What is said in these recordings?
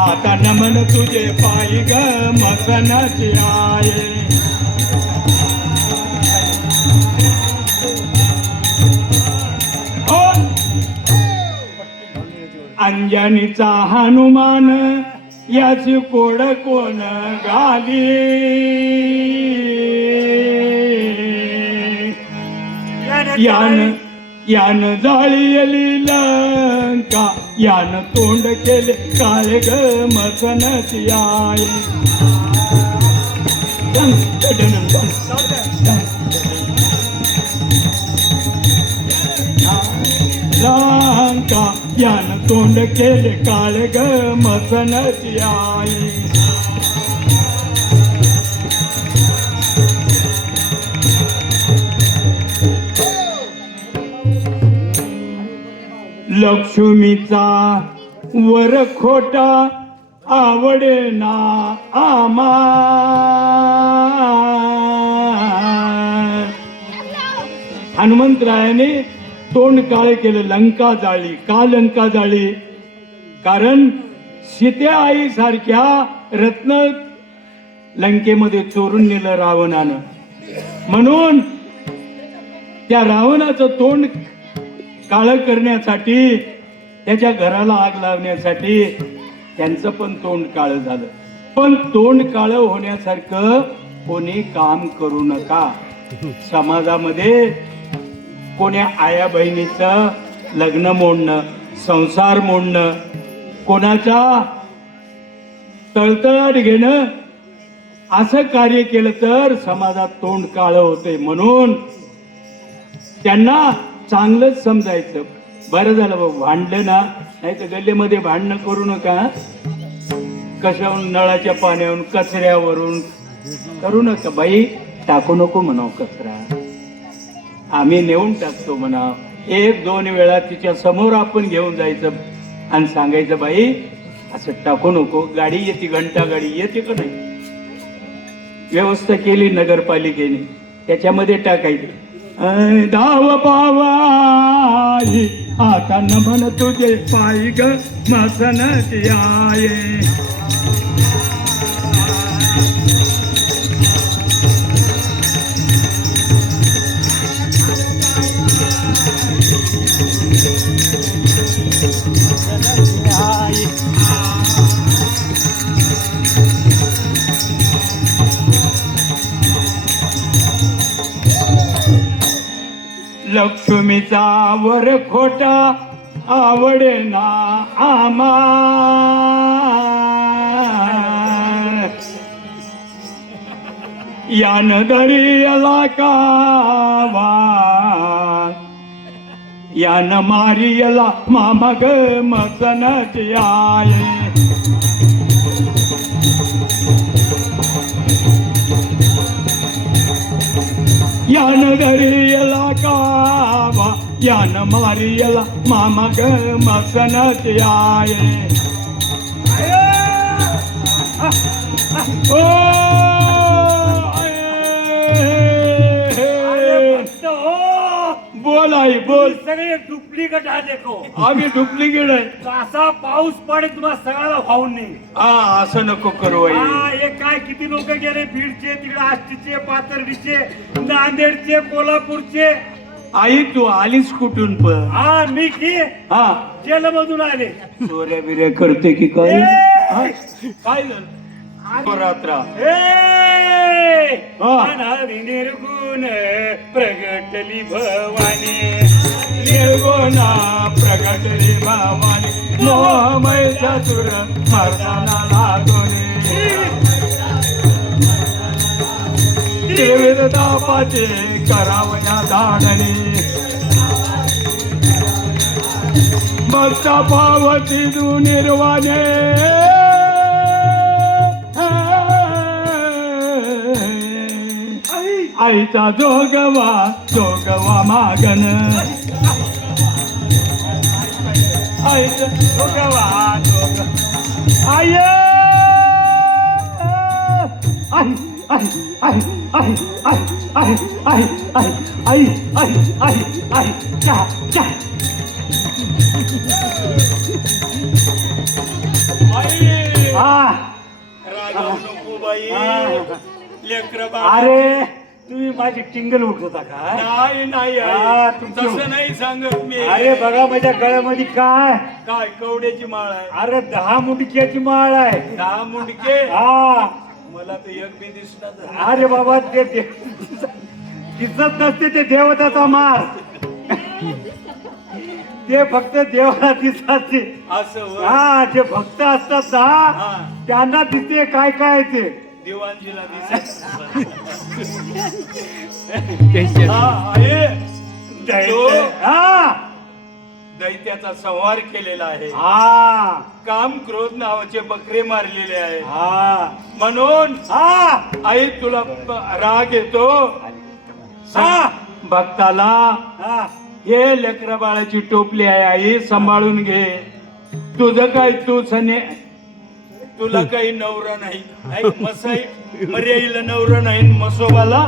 आता नमन तुझे पायी ग मसनाचे आये अंजनीचा हनुमान याची कोड कोण घाली यान यान जाळी लंका यान तोंड केले काळे ग मसनची डन. लंका ज्ञान तोंड केले काळ ग मसनची आई लक्ष्मीचा वर खोटा आवडे ना आमा. हनुमंतरायाने तोंड काळे केलं लंका जाळी का लंका जाळी? कारण सीते आई सारख्या रत्न लंकेमध्ये चोरून नेलं रावणानं. म्हणून त्या रावणाचं तोंड काळं करण्यासाठी त्याच्या घराला आग लावण्यासाठी त्यांचं पण तोंड काळ झालं. पण तोंड काळं होण्यासारखं कोणी काम करू नका. समाजामध्ये कोण्या आया बहिणीचं लग्न मोडणं संसार मोडणं कोणाचा तळतळाट घेणं असं कार्य केलं तर समाजात तोंड काळ होते म्हणून त्यांना चांगलंच समजायचं. बरं झालं बाबा भांडलं ना नाही तर गल्लीमध्ये भांडणं करू नका. कशाहून नळाच्या पाण्यावरून कचऱ्यावरून करू नका. बाई टाकू नको म्हणाव कचरा. आम्ही नेऊन टाकतो म्हणा. एक दोन वेळा तिच्या समोर आपण घेऊन जायचं आणि सांगायचं बाई असं टाकू नको. गाडी येते घंटा गाडी येते का नाही? व्यवस्था केली नगरपालिकेने. त्याच्यामध्ये टाकायचं. धाव पावाई आता नमन तुझे पायी ग मसनची आहे. लक्ष्मीचा वर खोटा आवडे ना आमा यान दरियला कावा. यान मारियला मामग मसनच मसनची यान दरियला कावा यान मारियला मामा ग मसनची आहे ओ! बोल आई बोल. सगळे डुप्लिकेट आले को आम्ही डुप्लिकेट आहे. असा पाऊस पडे तुम्हाला सगळ्याला वाहून नाही. हा असं नको करू आई. हा हे काय किती लोक गेले? बीडचे तिकडे आष्टीचे पाथर्डीचे नांदेडचे कोल्हापूरचे. आई तू आलीस कुठून पण? हा मी की? हा. जेल मधून आले. चोऱ्या बिऱ्या करते की काय! हा? काय झालं? रात्रा ए! हा. अनादि निर्गुण प्रगटली भवानी. निर्गुणा प्रगटली भावानी. मोहमय चतुर मर्दाना लागोने. त्रिविध तापाचे करावया भक्ता पावती तू निर्वाणे आईचा जोगवा जोगवा मागन जोगवा जोग आय आई अरे तुम्ही माझी टिंगल उठवता का? नाही नाही तुमची- तसं नाही सांगत मी. अरे बघा माझ्या गळ्यामध्ये काय? काय कवड्याची माळ आहे? अरे दहा मुंडक्याची माळ आहे. दहा मुंडके? हा. मला तर एक बी दिसणार अरे बाबा ते दिसत नसते ते देवताचा मार ते फक्त देवाला दिसतात ते. असं होय. हा जे भक्त असतात ना. हा. त्यांना दिसते काय काय ते. देवांजीला हा हा. दैत्याचा संहार केलेला आहे. हा. काम क्रोध नावाचे बकरे मारलेले आहे हा. म्हणून हा. आई तुला राग येतो. हा. भक्ताला हा. हे लेकरा बाळाची टोपली आहे आई सांभाळून घे. तुझं काय तू सने तुला काही नवरा नाही. मसाई मर्याईला नवरा नाही मसोबाला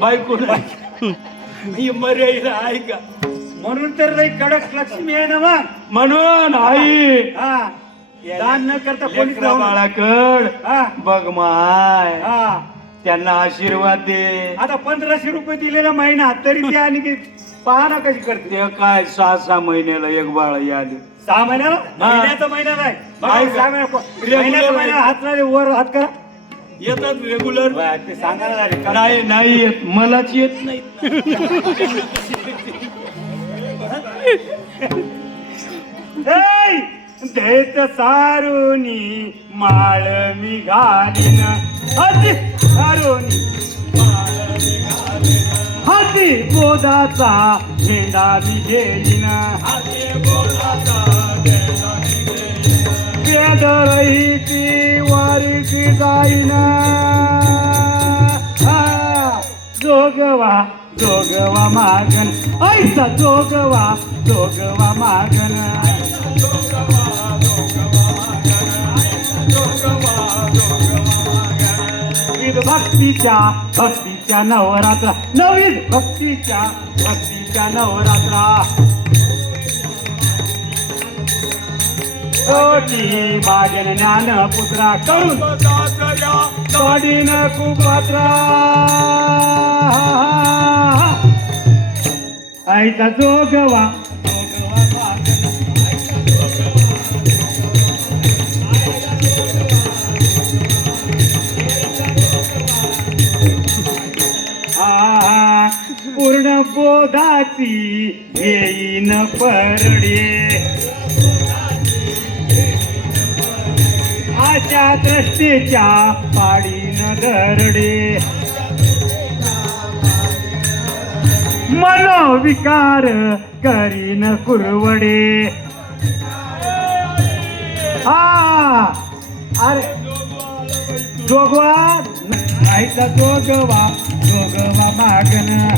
बायको नाही. मर्याईला आहे का? म्हणून तर लई कडक लक्ष्मी आहे ना मग. म्हणून आई. हा. दान न करता लेकरा नये. बाळाकड हा. बघ माय. हा. त्यांना आशीर्वाद दे. आता पंधराशे रुपये दिलेला महिना तरी ते आणि की पहा ना कशी करते ते काय सहा सहा महिन्याला एक बाळ आले सहा महिन्याला? महिन्याचा महिना नाही. बघा? सहा महिना को- महिन्याचा. महिना हात नाही वर हात करा. येतात रेग्युलर बरं, ते सांगा ना रे. नाही नाही येत. मलाच येत नाही. ऐ, देत सारुनी माळ मी घालीन. हाती सारुनी हाती बोधाचा झेंडा मी घेईन वेदरहिती वारीची जाईना. जोगवा जोगवा मागन. ऐसा जोगवा जोगवा मागन. भक्तीच्या भक्तीच्या नवरात्रा. नवीन भक्तीच्या भक्तीच्या नवरात्रा. कोटी भाजन ज्ञान पुत्रा करून. तोडीन कुपात्रा. आईचा जोगवा. पूर्ण बोधाची येईन परडे. त्या दृष्टीच्या पाडीनं दरडे. मनोविकार करीन कुरवडे. हा. अरे जोगवा ऐका जोगवा जोगवा मागणं.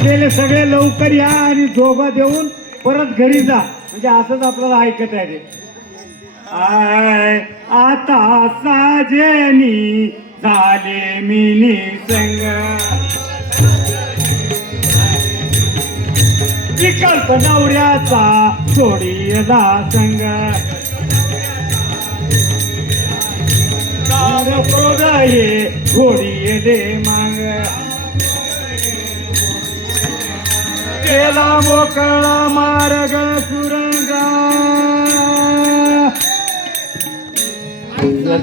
असलेले सगळे लवकर या आणि जोगा देऊन परत घरी जा. म्हणजे असंच आपल्याला ऐकत आहे आय आता साजेनी झाले मिनी संग. विकल्प नवऱ्याचा सोडीला संग. ये घोडी दे मांग. केला मोकळा मार्ग सुरंगा.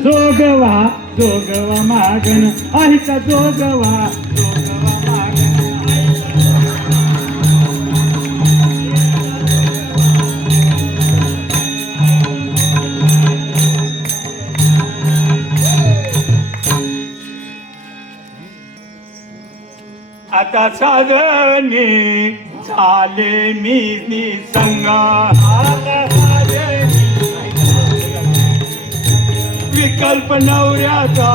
जोगवा जोगवा मागण आईचा जोगवा जोगवा मागन आता साधनी झाले मी निसंग विकल्प नवऱ्याचा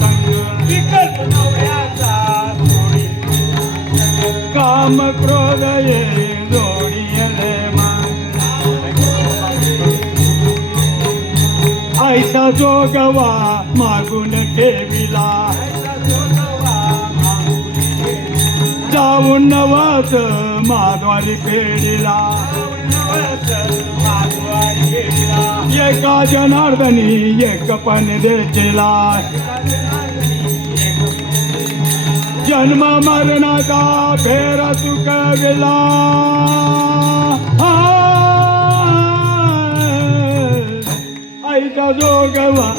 संग विकल्प नवऱ्याचा काम क्रोधये जोडियले ऐसा जोगवा मागून ठेविला. जाऊन नवस माधवारी फेडीला एका जनार्दनी एक पण देला जन्म मरणाचा फेर चुकविला आईचा जोगवा